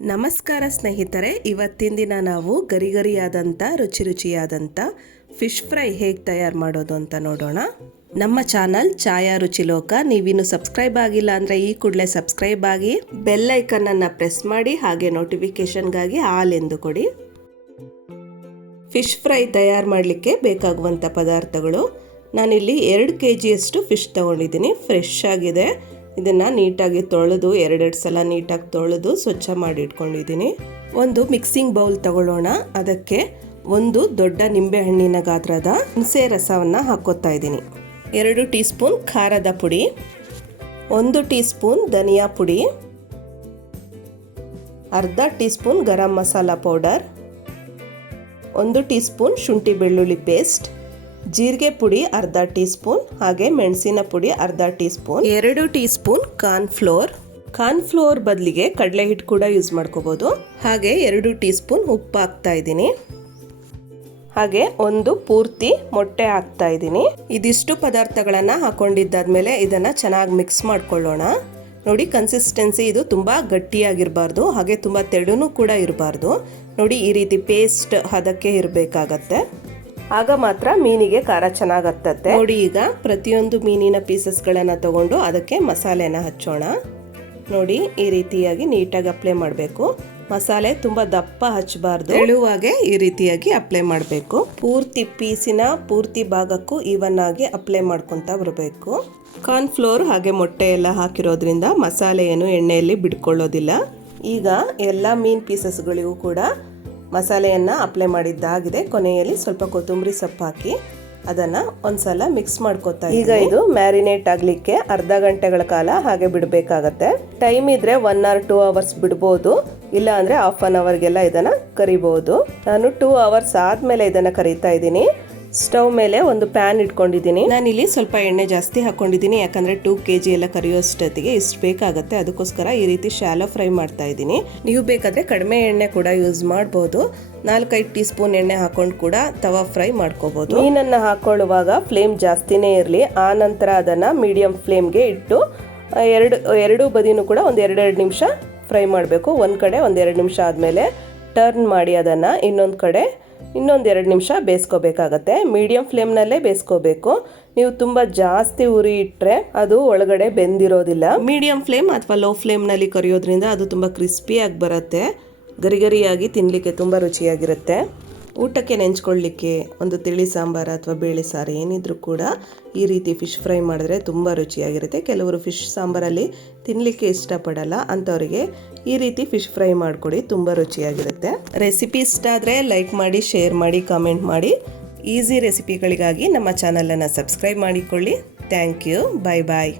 ನಮಸ್ಕಾರ ಸ್ನೇಹಿತರೆ, ಇವತ್ತಿನ ದಿನ ನಾವು ಗರಿಗರಿಯಾದಂಥ ರುಚಿಯಾದಂಥ ಫಿಶ್ ಫ್ರೈ ಹೇಗೆ ತಯಾರು ಮಾಡೋದು ಅಂತ ನೋಡೋಣ. ನಮ್ಮ ಚಾನಲ್ ಛಾಯಾ ರುಚಿಲೋಕ. ನೀವಿನ್ನು ಸಬ್ಸ್ಕ್ರೈಬ್ ಆಗಿಲ್ಲ ಅಂದರೆ ಈ ಕೂಡಲೇ ಸಬ್ಸ್ಕ್ರೈಬ್ ಆಗಿ, ಬೆಲ್ ಐಕನ್ನನ್ನು ಪ್ರೆಸ್ ಮಾಡಿ, ಹಾಗೆ ನೋಟಿಫಿಕೇಷನ್ಗಾಗಿ ಆಲ್ ಎಂದು ಕೊಡಿ. ಫಿಶ್ ಫ್ರೈ ತಯಾರು ಮಾಡಲಿಕ್ಕೆ ಬೇಕಾಗುವಂಥ ಪದಾರ್ಥಗಳು, ನಾನಿಲ್ಲಿ 2 kg ಫಿಶ್ ತೊಗೊಂಡಿದ್ದೀನಿ. ಫ್ರೆಶ್ ಆಗಿದೆ. ಇದನ್ನು ನೀಟಾಗಿ ತೊಳೆದು 2 ಸಲ ನೀಟಾಗಿ ತೊಳೆದು ಸ್ವಚ್ಛ ಮಾಡಿ ಇಟ್ಕೊಂಡಿದ್ದೀನಿ. ಒಂದು ಮಿಕ್ಸಿಂಗ್ ಬೌಲ್ ತಗೊಳ್ಳೋಣ. ಅದಕ್ಕೆ ಒಂದು ದೊಡ್ಡ ನಿಂಬೆಹಣ್ಣಿನ ಗಾತ್ರದ ಹುಣಸೆ ರಸವನ್ನು ಹಾಕೋತಾ ಇದ್ದೀನಿ. 2 ಟೀ ಸ್ಪೂನ್ ಖಾರದ ಪುಡಿ, 1 ಟೀ ಸ್ಪೂನ್ ಧನಿಯಾ ಪುಡಿ, ಅರ್ಧ tea spoon garam masala powder, 1 tea spoon ಶುಂಠಿ ಬೆಳ್ಳುಳ್ಳಿ ಪೇಸ್ಟ್, ಜೀರಿಗೆ ಪುಡಿ ಅರ್ಧ ಟೀ ಸ್ಪೂನ್, ಹಾಗೆ ಮೆಣಸಿನ ಪುಡಿ ಅರ್ಧ tea spoon, 2 tea spoon corn flour ಬದಲಿಗೆ ಕಡಲೆ ಹಿಟ್ಟು ಕೂಡ ಯೂಸ್ ಮಾಡ್ಕೋಬಹುದು. ಹಾಗೆ 2 ಟೀ ಸ್ಪೂನ್ ಉಪ್ಪು ಹಾಕ್ತಾ ಇದ್ದೀನಿ. ಹಾಗೆ ಒಂದು ಪೂರ್ತಿ ಮೊಟ್ಟೆ ಹಾಕ್ತಾ ಇದ್ದೀನಿ. ಇದಿಷ್ಟು ಪದಾರ್ಥಗಳನ್ನ ಹಾಕೊಂಡಿದ್ದಾದ್ಮೇಲೆ ಇದನ್ನ ಚೆನ್ನಾಗಿ ಮಿಕ್ಸ್ ಮಾಡ್ಕೊಳ್ಳೋಣ. ನೋಡಿ, ಕನ್ಸಿಸ್ಟೆನ್ಸಿ ಇದು ತುಂಬಾ ಗಟ್ಟಿಯಾಗಿರಬಾರ್ದು, ಹಾಗೆ ತುಂಬಾ ತೆಳುನೂ ಕೂಡ ಇರಬಾರ್ದು. ನೋಡಿ, ಈ ರೀತಿ ಪೇಸ್ಟ್ ಹದಕ್ಕೆ ಇರಬೇಕಾಗತ್ತೆ. ಆಗ ಮಾತ್ರ ಮೀನಿಗೆ ಖಾರ ಚೆನ್ನಾಗಿ ಹತ್ತತ್ತೆ. ನೋಡಿ, ಈಗ ಪ್ರತಿಯೊಂದು ಮೀನಿನ ಪೀಸಸ್ಗಳನ್ನು ತಗೊಂಡು ಅದಕ್ಕೆ ಮಸಾಲೆನ ಹಚ್ಚೋಣ. ನೋಡಿ, ಈ ರೀತಿಯಾಗಿ ನೀಟಾಗಿ ಅಪ್ಲೈ ಮಾಡಬೇಕು. ಮಸಾಲೆ ತುಂಬ ದಪ್ಪ ಹಚ್ಚಬಾರ್ದು, ತೆಳುವಾಗೆ ಈ ರೀತಿಯಾಗಿ ಅಪ್ಲೈ ಮಾಡಬೇಕು. ಪೂರ್ತಿ ಪೀಸಿನ ಪೂರ್ತಿ ಭಾಗಕ್ಕೂ ಈವನ್ ಆಗಿ ಅಪ್ಲೈ ಮಾಡ್ಕೊತಾ ಬರಬೇಕು. ಕಾರ್ನ್ ಫ್ಲೋರ್ ಹಾಗೆ ಮೊಟ್ಟೆ ಎಲ್ಲ ಹಾಕಿರೋದ್ರಿಂದ ಮಸಾಲೆ ಏನು ಎಣ್ಣೆಯಲ್ಲಿ ಬಿಡ್ಕೊಳ್ಳೋದಿಲ್ಲ. ಈಗ ಎಲ್ಲ ಮೀನ್ ಪೀಸಸ್ಗಳಿಗೂ ಕೂಡ ಮಸಾಲೆಯನ್ನು ಅಪ್ಲೈ ಮಾಡಿದ್ದಾಗಿದೆ. ಕೊನೆಯಲ್ಲಿ ಸ್ವಲ್ಪ ಕೊತ್ತಂಬರಿ ಸೊಪ್ಪು ಹಾಕಿ ಅದನ್ನು ಒಂದ್ಸಲ ಮಿಕ್ಸ್ ಮಾಡ್ಕೊತಾ. ಈಗ ಇದು ಮ್ಯಾರಿನೇಟ್ ಆಗಲಿಕ್ಕೆ ಅರ್ಧ ಗಂಟೆಗಳ ಕಾಲ ಹಾಗೆ ಬಿಡಬೇಕಾಗತ್ತೆ. ಟೈಮ್ ಇದ್ರೆ 1 or 2 hours ಬಿಡ್ಬೋದು, ಇಲ್ಲ ಅಂದರೆ 1/2 hourಗೆಲ್ಲ ಇದನ್ನು ಕರಿಬೋದು. ನಾನು 2 hours ಆದಮೇಲೆ ಇದನ್ನು ಕರಿತಾ ಇದ್ದೀನಿ. ಸ್ಟವ್ ಮೇಲೆ ಒಂದು ಪ್ಯಾನ್ ಇಟ್ಕೊಂಡಿದ್ದೀನಿ. ನಾನಿಲ್ಲಿ ಸ್ವಲ್ಪ ಎಣ್ಣೆ ಜಾಸ್ತಿ ಹಾಕೊಂಡಿದ್ದೀನಿ, ಯಾಕಂದರೆ 2 kg ಎಲ್ಲ ಕರಿಯೋಷ್ಟೊತ್ತಿಗೆ ಇಷ್ಟು ಬೇಕಾಗುತ್ತೆ. ಅದಕ್ಕೋಸ್ಕರ ಈ ರೀತಿ ಶಾಲೋ ಫ್ರೈ ಮಾಡ್ತಾ ಇದ್ದೀನಿ. ನೀವು ಬೇಕಾದರೆ ಕಡಿಮೆ ಎಣ್ಣೆ ಕೂಡ ಯೂಸ್ ಮಾಡ್ಬೋದು. 4-5 ಟೀ ಸ್ಪೂನ್ ಎಣ್ಣೆ ಹಾಕೊಂಡು ಕೂಡ ತವಾ ಫ್ರೈ ಮಾಡ್ಕೋಬಹುದು. ಮೀನನ್ನು ಹಾಕೊಳ್ಳುವಾಗ ಫ್ಲೇಮ್ ಜಾಸ್ತಿನೇ ಇರಲಿ. ಆ ನಂತರ ಅದನ್ನು ಮೀಡಿಯಂ ಫ್ಲೇಮ್ಗೆ ಇಟ್ಟು ಎರಡು ಬದಿನೂ ಕೂಡ ಒಂದು 2 ನಿಮಿಷ ಫ್ರೈ ಮಾಡಬೇಕು. ಒಂದು ಕಡೆ ಒಂದು 2 ನಿಮಿಷ ಆದಮೇಲೆ ಟರ್ನ್ ಮಾಡಿ ಅದನ್ನು ಇನ್ನೊಂದು ಕಡೆ ಇನ್ನೊಂದು 2 ನಿಮಿಷ ಬೇಯಿಸ್ಕೋಬೇಕಾಗತ್ತೆ. ಮೀಡಿಯಂ ಫ್ಲೇಮ್ನಲ್ಲೇ ಬೇಯಿಸ್ಕೋಬೇಕು. ನೀವು ತುಂಬ ಜಾಸ್ತಿ ಉರಿ ಇಟ್ಟರೆ ಅದು ಒಳಗಡೆ ಬೆಂದಿರೋದಿಲ್ಲ. ಮೀಡಿಯಂ ಫ್ಲೇಮ್ ಅಥವಾ ಲೋ ಫ್ಲೇಮ್ನಲ್ಲಿ ಕರಿಯೋದ್ರಿಂದ ಅದು ತುಂಬ ಕ್ರಿಸ್ಪಿಯಾಗಿ ಬರುತ್ತೆ. ಗರಿಗರಿಯಾಗಿ ತಿನ್ನಲಿಕ್ಕೆ ತುಂಬ ರುಚಿಯಾಗಿರುತ್ತೆ. ಊಟಕ್ಕೆ ನೆಂಚ್ಕೊಳ್ಳಿಕ್ಕೆ ಒಂದು ತಿಳಿ ಸಾಂಬಾರು ಅಥವಾ ಬೇಳೆ ಸಾರು ಏನಿದ್ರೂ ಕೂಡ ಈ ರೀತಿ ಫಿಶ್ ಫ್ರೈ ಮಾಡಿದ್ರೆ ತುಂಬ ರುಚಿಯಾಗಿರುತ್ತೆ. ಕೆಲವರು ಫಿಶ್ ಸಾಂಬಾರಲ್ಲಿ ತಿನ್ನಲಿಕ್ಕೆ ಇಷ್ಟಪಡಲ್ಲ, ಅಂಥವರಿಗೆ ಈ ರೀತಿ ಫಿಶ್ ಫ್ರೈ ಮಾಡಿಕೊಡಿ, ತುಂಬ ರುಚಿಯಾಗಿರುತ್ತೆ. ರೆಸಿಪಿ ಇಷ್ಟ ಆದರೆ ಲೈಕ್ ಮಾಡಿ, ಶೇರ್ ಮಾಡಿ, ಕಾಮೆಂಟ್ ಮಾಡಿ. ಈಸಿ ರೆಸಿಪಿಗಳಿಗಾಗಿ ನಮ್ಮ ಚಾನಲನ್ನು ಸಬ್ಸ್ಕ್ರೈಬ್ ಮಾಡಿಕೊಳ್ಳಿ. Thank you. Bye bye.